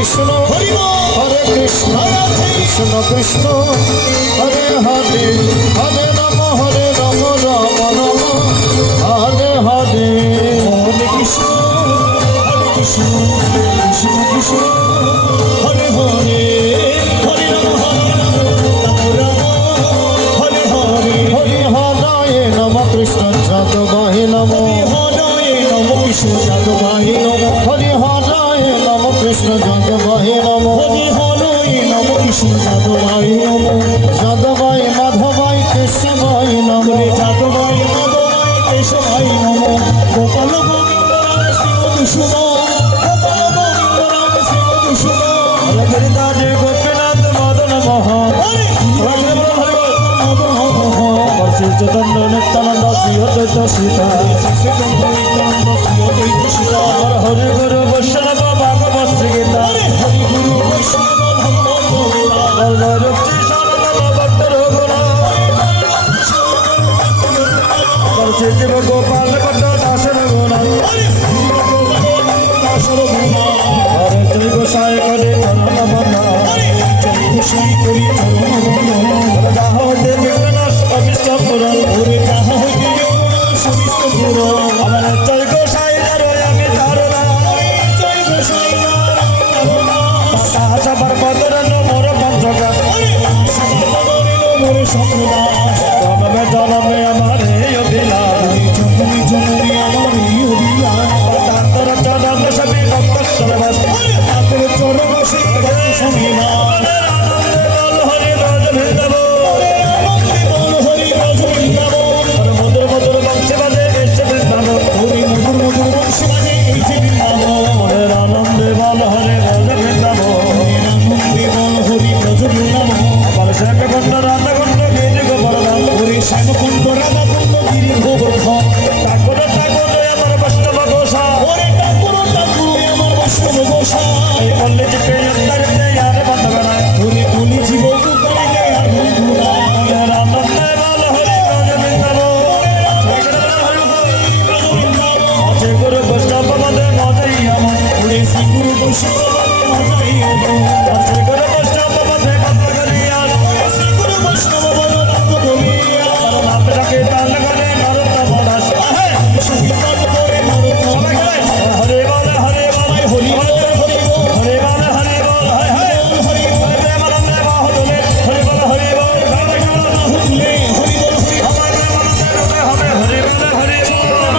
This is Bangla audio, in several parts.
কৃষ্ণ হরে কৃষ্ণ কৃষ্ণ কৃষ্ণ হরে হরে হরে রাম রাম রাম হরে হরে হরে কৃষ্ণ কৃষ্ণ কৃষ্ণ হরে হরে হরে রাম রাম হরে হরে হরি হরায় নম কৃষ্ণ যাদবায় নম হরায় নম কৃষ্ণ যাদবায় নম হরি হরায় নম কৃষ্ণ যাদবায় নম হরি হরায় নম কৃষ্ণ যাদবায় নম যাদবায় মাধবায় কেশবায় নম যাদবায় মাধবায় কেশবায় নম গোপাল গোবিন্দ রাম শ্রী মধুসূদন গোপাল গোবিন্দ রাম শ্রী মধুসূদন হরিদাস গোপীনাথ মদন মোহন চৈতন্য নিত্যানন্দ শ্রী অদ্বৈত সীতা হরে গুরু বৈষ্ণব ভাগবত শ্রী গীতা হরি গুরু বৈষ্ণব ভাগবত শিব গোপাল দাসর গুণ হরে জয় গোসাই করে চরণ বন্দনা জয় গোসাই করি চরণ বন্দনা যাহ হইতে বিঘ্ননাশ অভিষ্ট পুরন ওরে যাহ হইতে বিঘ্ননাশ অভিষ্ট পুরন আমার জয় গোসাই রয় আমি তার জয় গোসাই সবার পদরন মোর পঞ্চকা মোর সম্প্রদা জনমে জনমে আমার এই অভিলাষ জনমে জনমে আমার এই অভিলাষ তান্তর চরণ সবই ভক্ত সর্বাস তান্তর চরণ সবই সমিনা হরি রাজ বৃন্দাব হরি রাজ বৃন্দাব মধুর মধুর বংশী বাজে এসে বৃন্দাব হরি মধুর মধুর বংশী বাজে এসে বৃন্দাব হরে আনন্দে বল হরে রাজ বৃন্দাব আনন্দে বল হরি রাজ বৃন্দাব আবার শ্যামে খণ্ড রাধা খণ্ড গিরি গোবর্ধন হরি শ্যাম খণ্ড রাধা খণ্ড গিরি গোবর্ধন ঠাকুর ঠাকুর আমার বৈষ্ণব গোসা হরে ঠাকুর ঠাকুর আমার বৈষ্ণব গোসা এই বললে চিপে অন্তরে আর বন্ধবে না হরি বলি জীব করে আর বন্ধুরা আনন্দে বল হরি রাজ বৃন্দাব অজয় গুরু বৈষ্ণব মদে মজাই আমার হরি শ্রী গুরু বৈষ্ণব মজাই আমার অজয় গুরু বৈষ্ণব মদে কত করিয়া শ্রী গুরু বৈষ্ণব মদে কত করিয়া নাম রাখে তাল গনে নরত বদাস সংকীর্তন করে নরত হরে বল হরে বল হরি বল হরি বল হরে বল হরে বল হরে হরে হরে প্রেমানন্দে বাহুলে হরে বল হরে বল রাধা কৃষ্ণ বাহুলে হরি বল হরি আমার প্রেমানন্দে হবে হরে বল হরে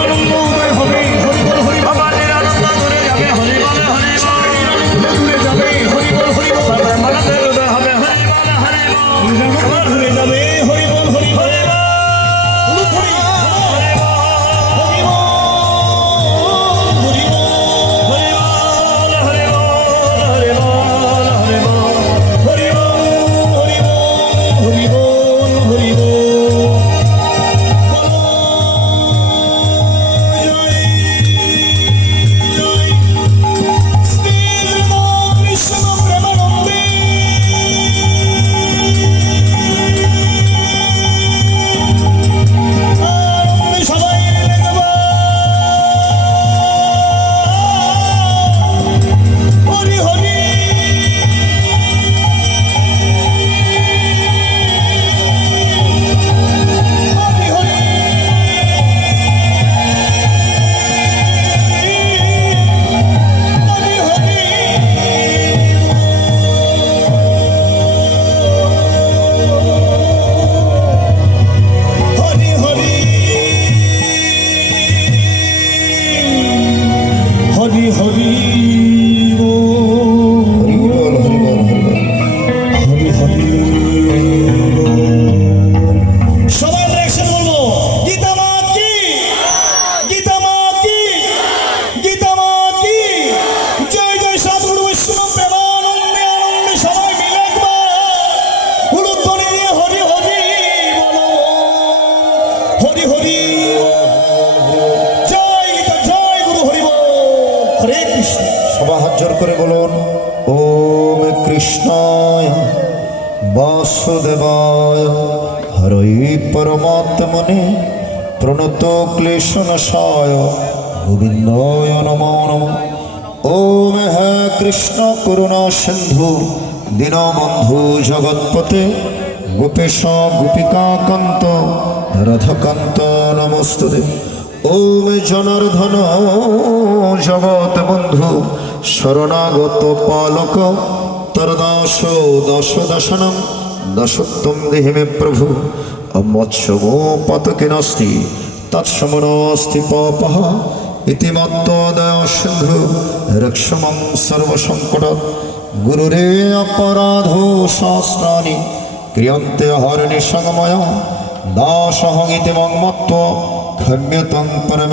আনন্দ হবে হরি বল হরি আমার আনন্দ করে যাবে হরি বল হরে বল ঘুরে যাবে হরি বল হরি বল প্রেমানন্দে হবে হরি বল হরে বল ঘুরে যাবে হরি বল হরি হরে বল वासुदेवाय हरये परमात्मने प्रणत क्लेशनाशाय गोविंदाय नमो नमः। ওম হে কৃষ্ণ করুণা সিন্ধু দীনবন্ধু জগৎপতে গোপেশ গোপিকা কান্ত রাধাকান্ত নমস্তুতে। ওম জনার্দন জগৎ বন্ধু শরণাগত পালক তরদাস দশ দশনম দশোত্তম দেহি মে প্রভু মৎস্যমো পতকে নাস্তি তৎসমনস্তি পাপঃ ইতি মত্তদয় সিন্ধু রক্ষমং সর্বসংকট গুরুরে অপরাধো সহস্রাণি ক্রিয়ন্তে হরণি সংময় দাসহং ইতি মং মত্ত্ব ক্ষম্যতং পরমে